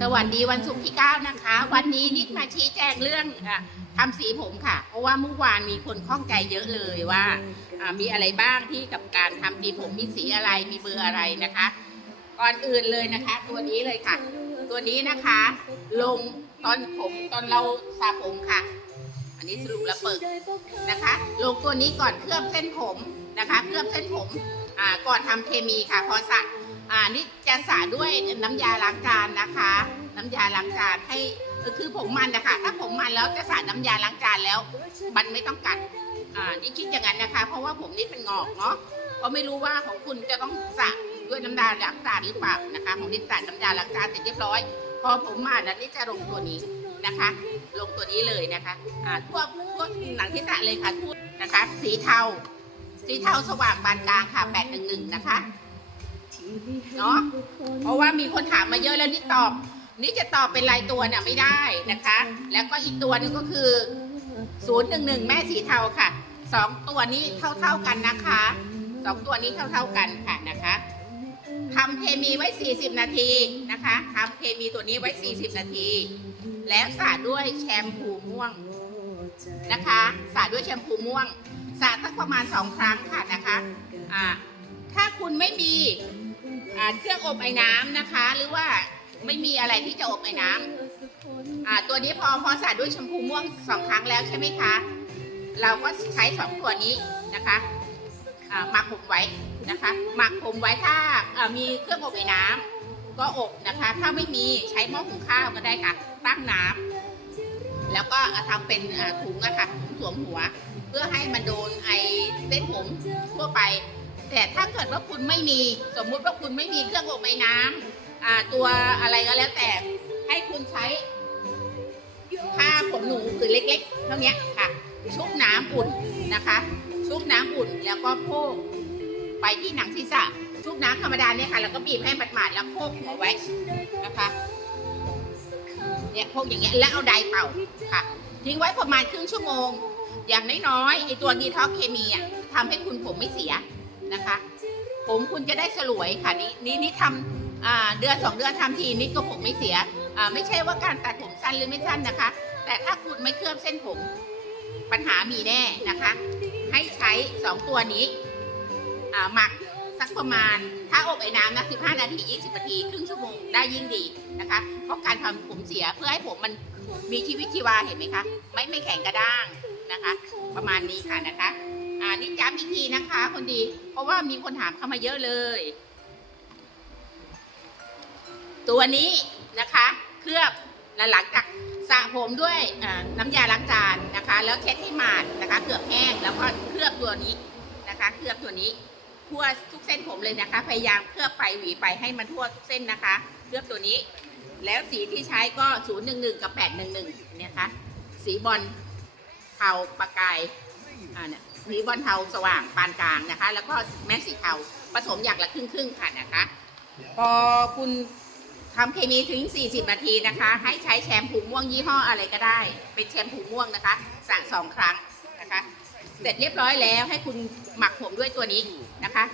สวัสดีวันศุกร์ที่ 9 นะคะ วันนี้นิดมาชี้แจงเรื่องอะทำสีผมค่ะ เพราะว่าเมื่อวานมีคนข้องใจเยอะเลยว่าอ่ามีอะไรบ้างที่กับการทำสีผมมีสีอะไรมีเบอร์อะไรนะคะ ก่อนอื่นเลยนะคะ ตัวนี้เลยค่ะ ตัวนี้นะคะ ลงตอนผมตอนเราสระผมค่ะ อันนี้สรุปแล้วเปิดนะคะ ลงตัวนี้ก่อนเคลือบเส้นผมนะคะ เคลือบเส้นผมอ่าก่อนทำเคมีค่ะพอสระ อ่านี่จะสระด้วยน้ำยาล้างจานนะคะ น้ำยาล้างจานให้คือผมมันนะคะถ้าผมมันแล้วจะสระน้ำยาล้างจานแล้ว มันไม่ต้องกัดอ่านี่คิดอย่างนั้นนะคะ เพราะว่าผมนี่เป็นงอกเนาะก็ไม่รู้ว่าของคุณจะต้องสระด้วยน้ำยาล้างจานหรือเปล่านะคะ ของนี่สระน้ำยาล้างจานเสร็จเรียบร้อย พอผมมาแล้วนี่จะลงตัวนี้นะคะ ลงตัวนี้เลยนะคะอ่าทั่วทั่วหนังที่สะเลยค่ะทั่วนะคะ สีเทาสีเทาสว่างปานกลางค่ะ811นะคะ เนาะเพราะว่ามีคนถามมาเยอะแล้วนี่ตอบ นี่จะตอบเป็นรายตัวเนี่ยไม่ได้นะคะ แล้วก็อีกตัวหนึงก็คือ 011 แม่สีเทาค่ะสองตัวนี้เท่าๆกันนะคะสองตัวนี้เท่าๆกันค่ะนะคะทำเคมีไว้ 40 นาทีนะคะทำเคมีตัวนี้ไว้ 40 นาที แล้วสระด้วยแชมพูม่วงนะคะสระด้วยแชมพูม่วงสระสักประมาณ 2 ครั้งค่ะนะคะอ่าถ้าคุณไม่มี อ่าเครื่องอบไอ้น้ำนะคะ หรือว่าไม่มีอะไรที่จะอบไอ้น้ำอ่าตัวนี้พอพอสระด้วยแชมพูม่วงสองครั้งแล้วใช่ไหมคะ เราก็ใช้สองตัวนี้นะคะอ่าหมักผมไว้นะคะ หมักผมไว้ถ้าอ่ามีเครื่องอบไอ้น้ำก็อบนะคะ ถ้าไม่มีใช้หม้อหุงข้าวก็ได้ค่ะ ตั้งน้ำแล้วก็เอาทำเป็นอ่าถุงอะค่ะถุงสวมหัว เพื่อให้มันโดนไอเส้นผมทั่วไป แต่ถ้าเกิดว่าคุณไม่มีสมมุติว่าคุณไม่มีเครื่องอบไอ้น้ำอ่าตัวอะไรก็แล้วแต่ให้คุณใช้ผ้าขนหนูคือเล็กๆเท่านี้ค่ะ ชุบน้ำอุ่นนะคะ ชุบน้ำอุ่นแล้วก็โพกไปที่หนังศีรษะชุบน้ำธรรมดาเนี่ยค่ะแล้วก็บีบให้หมาดๆแล้วโพกหัวไว้นะคะเนี่ยโพกอย่างเงี้ยแล้วเอาไดเป่าค่ะ ทิ้งไว้ประมาณครึ่งชั่วโมง อย่างน้อยๆไอตัวดีท็อกเคมีอะทำให้คุณผมไม่เสีย นะคะ ผมคุณจะได้สลวยค่ะนี่นี่นี่ทำเดือนสองเดือนทำทีนี่ก็ผมไม่เสียไม่ใช่ว่าการตัดผมสั้นหรือไม่สั้นนะคะ แต่ถ้าคุณไม่เคลือบเส้นผม ปัญหามีแน่นะคะ ให้ใช้สองตัวนี้หมักสักประมาณ ถ้าอบไอ้น้ำนะ15 นาที 20 นาที ครึ่งชั่วโมงได้ยิ่งดีนะคะ เพราะการทำผมเสียเพื่อให้ผมมันมีชีวิตชีวาเห็นไหมคะ ไม่ไม่แข็งกระด้างนะคะ ประมาณนี้ค่ะนะคะ อ่านี่ย้ำอีกทีนะคะคนดี เพราะว่ามีคนถามเข้ามาเยอะเลย ตัวนี้นะคะ เคลือบและหลังจากสระผมด้วยน้ำยาล้างจานนะคะ แล้วเช็ดให้หมาดนะคะ เกือบแห้งแล้วก็เคลือบตัวนี้นะคะ เคลือบตัวนี้ทั่วทุกเส้นผมเลยนะคะ พยายามเคลือบไปหวีไปให้มันทั่วทุกเส้นนะคะ เคลือบตัวนี้ แล้วสีที่ใช้ก็011กับ811เนี่ยคะ สีบอลเทาประกาย อ่าเนี่ยสีบอลเทาสว่างปานกลางนะคะ แล้วก็แม่สีเทาผสมอย่างละครึ่งครึ่งค่ะนะคะ พอคุณทำเคมีถึง 40 นาทีนะคะ ให้ใช้แชมพูม่วงยี่ห้ออะไรก็ได้ เป็นแชมพูม่วงนะคะสระสองครั้งนะคะ เสร็จเรียบร้อยแล้วให้คุณหมักผมด้วยตัวนี้นะคะ